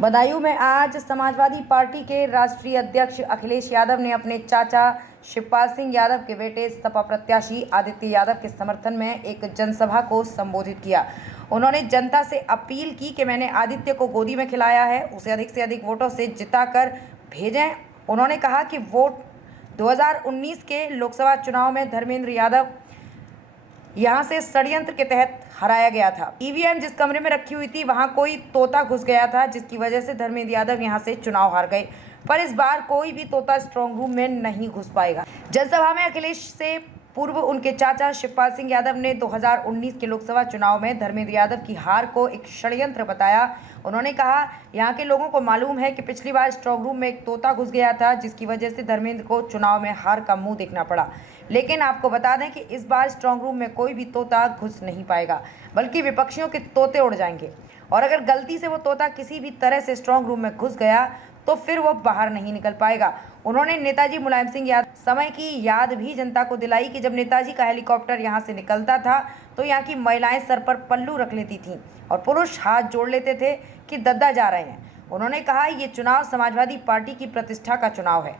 बदायूं में आज समाजवादी पार्टी के राष्ट्रीय अध्यक्ष अखिलेश यादव ने अपने चाचा शिवपाल सिंह यादव के बेटे सपा प्रत्याशी आदित्य यादव के समर्थन में एक जनसभा को संबोधित किया। उन्होंने जनता से अपील की कि मैंने आदित्य को गोदी में खिलाया है, उसे अधिक से अधिक वोटों से जिताकर भेजें। उन्होंने कहा कि वोट 2019 के लोकसभा चुनाव में धर्मेंद्र यादव यहां से षड्यंत्र के तहत हराया गया था। ईवीएम जिस कमरे में रखी हुई थी वहां कोई तोता घुस गया था, जिसकी वजह से धर्मेंद्र यादव यहां से चुनाव हार गए। पर इस बार कोई भी तोता स्ट्रांग रूम में नहीं घुस पाएगा। जनसभा में अखिलेश से पूर्व उनके चाचा शिवपाल सिंह यादव ने 2019 के लोकसभा चुनाव में धर्मेंद्र यादव की हार को एक षड्यंत्र बताया। उन्होंने कहा, यहाँ के लोगों को मालूम है कि पिछली बार स्ट्रांग रूम में एक तोता घुस गया था, जिसकी वजह से धर्मेंद्र को चुनाव में हार का मुंह देखना पड़ा। लेकिन आपको बता दें कि इस बार स्ट्रांग रूम में कोई भी तोता घुस नहीं पाएगा, बल्कि विपक्षियों के तोते उड़ जाएंगे। और अगर गलती से वो तोता किसी भी तरह से स्ट्रांग रूम में घुस गया तो फिर वो बाहर नहीं निकल पाएगा। उन्होंने नेताजी मुलायम सिंह यादव समय की याद भी जनता को दिलाई कि जब नेताजी का हेलीकॉप्टर यहाँ से निकलता था तो यहाँ की महिलाएं सर पर पल्लू रख लेती थीं और पुरुष हाथ जोड़ लेते थे कि दद्दा जा रहे हैं। उन्होंने कहा, ये चुनाव समाजवादी पार्टी की प्रतिष्ठा का चुनाव है।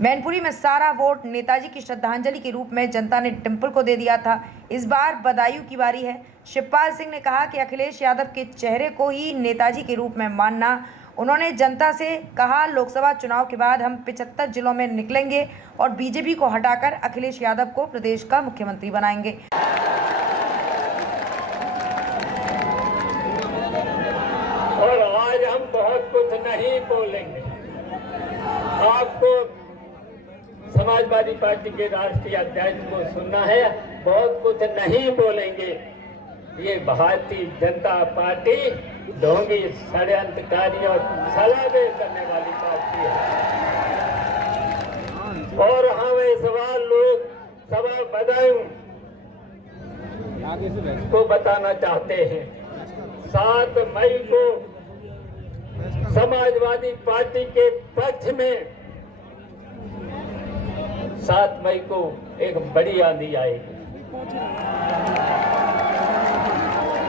मैनपुरी में सारा वोट नेताजी की श्रद्धांजलि के रूप में जनता ने डिंपल को दे दिया था। इस बार बदायूं की बारी है। शिवपाल सिंह ने कहा कि अखिलेश यादव के चेहरे को ही नेताजी के रूप में मानना। उन्होंने जनता से कहा, लोकसभा चुनाव के बाद हम 75 जिलों में निकलेंगे और बीजेपी को हटाकर अखिलेश यादव को प्रदेश का मुख्यमंत्री बनाएंगे। और आज हम बहुत कुछ नहीं बोलेंगे। आपको समाजवादी पार्टी के राष्ट्रीय अध्यक्ष को सुनना है, बहुत कुछ नहीं बोलेंगे। ये भारतीय जनता पार्टी ढोंगी, षड्यंत्रकारी और सलाहदे करने वाली पार्टी है। और हम इस बार लोग सभा बदायूं को बताना चाहते हैं, 7 मई को समाजवादी पार्टी के पक्ष में 7 मई को एक बड़ी आंधी आएगी।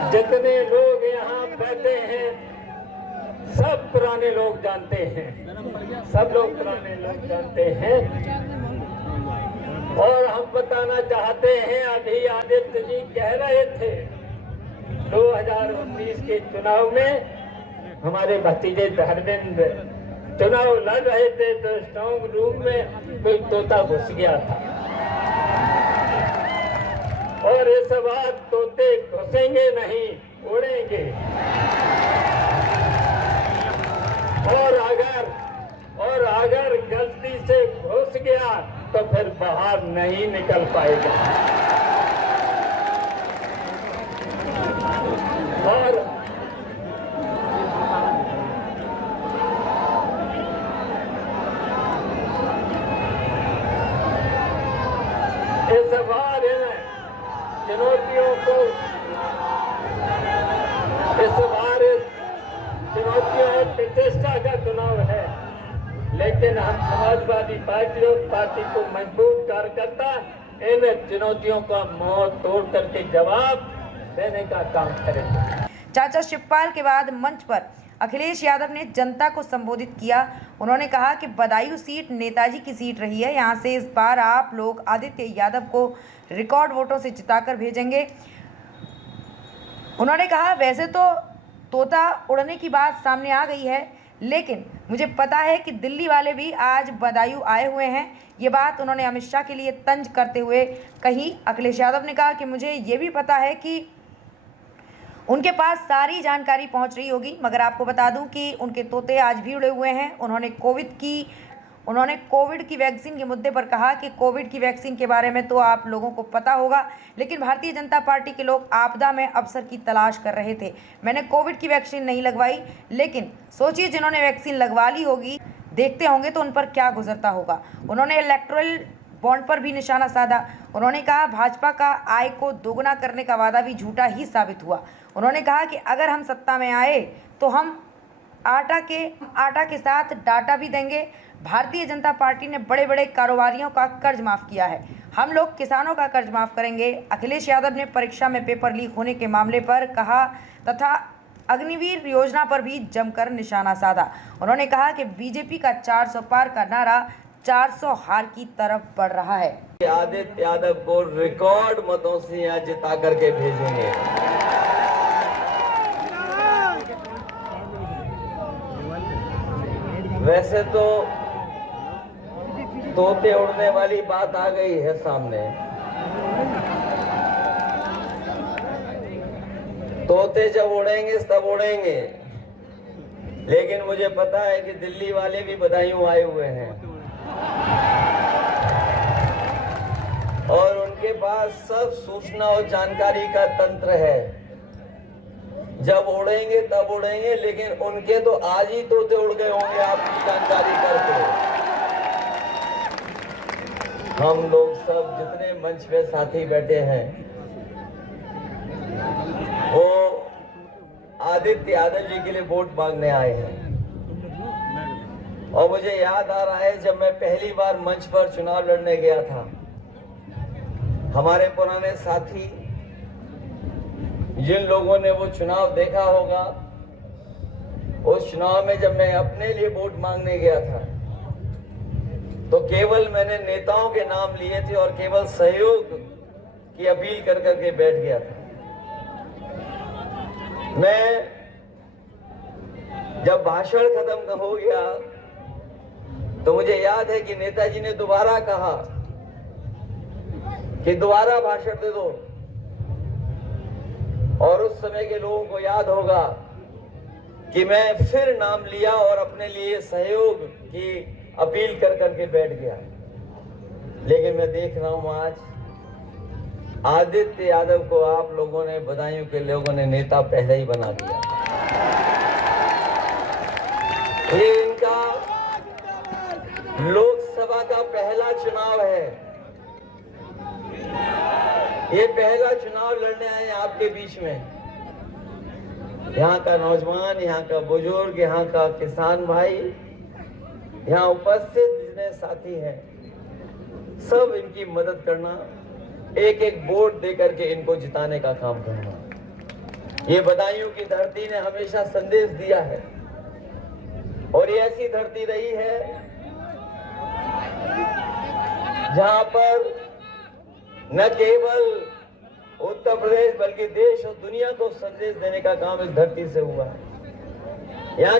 जितने लोग यहाँ बैठे हैं सब पुराने लोग जानते हैं, सब लोग पुराने लोग जानते हैं। और हम बताना चाहते हैं, अभी आदित्य जी कह रहे थे 2019 के चुनाव में हमारे भतीजे धर्मेंद्र चुनाव लड़ रहे थे तो स्ट्रांग रूम में कोई तोता घुस गया था। और इस बार तोते घुसेंगे नहीं, उड़ेंगे। और अगर गलती से घुस गया तो फिर बाहर नहीं निकल पाएगा। और इस बार चुनौतियों को चुनौतियों प्रतिष्ठा का चुनाव है, लेकिन हम समाजवादी पार्टी को मजबूत कार्यकर्ता इन चुनौतियों का मुंह तोड़ करके जवाब देने का काम करेंगे। चाचा शिवपाल के बाद मंच पर अखिलेश यादव ने जनता को संबोधित किया। उन्होंने कहा कि बदायूं सीट नेताजी की सीट रही है, यहाँ से इस बार आप लोग आदित्य यादव को रिकॉर्ड वोटों से जिताकर भेजेंगे। उन्होंने कहा, वैसे तो तोता उड़ने की बात सामने आ गई है, लेकिन मुझे पता है कि दिल्ली वाले भी आज बदायूं आए हुए हैं। ये बात उन्होंने अमित शाह के लिए तंज करते हुए कही। अखिलेश यादव ने कहा कि मुझे ये भी पता है कि उनके पास सारी जानकारी पहुंच रही होगी, मगर आपको बता दूं कि उनके तोते आज भी उड़े हुए हैं। उन्होंने कोविड की वैक्सीन के मुद्दे पर कहा कि कोविड की वैक्सीन के बारे में तो आप लोगों को पता होगा, लेकिन भारतीय जनता पार्टी के लोग आपदा में अवसर की तलाश कर रहे थे। मैंने कोविड की वैक्सीन नहीं लगवाई, लेकिन सोचिए जिन्होंने वैक्सीन लगवा ली होगी, देखते होंगे तो उन पर क्या गुजरता होगा। उन्होंने इलेक्टोरल बॉन्ड पर भी निशाना साधा। उन्होंने कहा, भाजपा का आय को दोगुना करने का वादा भी झूठा ही साबित हुआ। उन्होंने कहा कि अगर हम सत्ता में आए तो हम आटा के साथ डाटा भी देंगे। भारतीय जनता पार्टी ने बड़े बड़े कारोबारियों का कर्ज माफ किया है, हम लोग किसानों का कर्ज माफ करेंगे। अखिलेश यादव ने परीक्षा में पेपर लीक होने के मामले पर कहा तथा अग्निवीर योजना पर भी जमकर निशाना साधा। उन्होंने कहा कि बीजेपी का 400 पार का नारा 400 हार की तरफ बढ़ रहा है। आदित्य यादव को रिकॉर्ड मतों से यहाँ जिता करके भेजेंगे। वैसे तो तोते उड़ने वाली बात आ गई है सामने। तोते जब उड़ेंगे तब उड़ेंगे, लेकिन मुझे पता है कि दिल्ली वाले भी बधाइयों आए हुए हैं और उनके पास सब सूचना और जानकारी का तंत्र है। जब उड़ेंगे तब उड़ेंगे, लेकिन उनके तो आज ही तोते उड़ गए होंगे आपकी जानकारी करके। हम लोग सब जितने मंच पे साथी बैठे हैं वो आदित्य यादव जी के लिए वोट मांगने आए हैं। और मुझे याद आ रहा है जब मैं पहली बार मंच पर चुनाव लड़ने गया था, हमारे पुराने साथी जिन लोगों ने वो चुनाव देखा होगा, उस चुनाव में जब मैं अपने लिए वोट मांगने गया था तो केवल मैंने नेताओं के नाम लिए थे और केवल सहयोग की अपील कर करके बैठ गया था। मैं जब भाषण खत्म हो गया तो मुझे याद है कि नेताजी ने दोबारा कहा कि दोबारा भाषण दे दो, और उस समय के लोगों को याद होगा कि मैं फिर नाम लिया और अपने लिए सहयोग की अपील कर करके बैठ गया। लेकिन मैं देख रहा हूं आज आदित्य यादव को आप लोगों ने, बदायूं के लोगों ने नेता पहले ही बना दिया। ये इनका लोकसभा का पहला चुनाव है। ये पहला चुनाव लड़ने आए आपके बीच में। यहाँ का नौजवान, यहाँ का बुजुर्ग, यहाँ का किसान भाई, यहाँ उपस्थित जितने साथी हैं, सब इनकी मदद करना, एक एक वोट दे करके इनको जिताने का काम करना। ये बदायूं की धरती ने हमेशा संदेश दिया है और ये ऐसी धरती रही है जहां पर न केवल उत्तर प्रदेश बल्कि देश और दुनिया को संदेश देने का काम इस धरती से हुआ है। यहाँ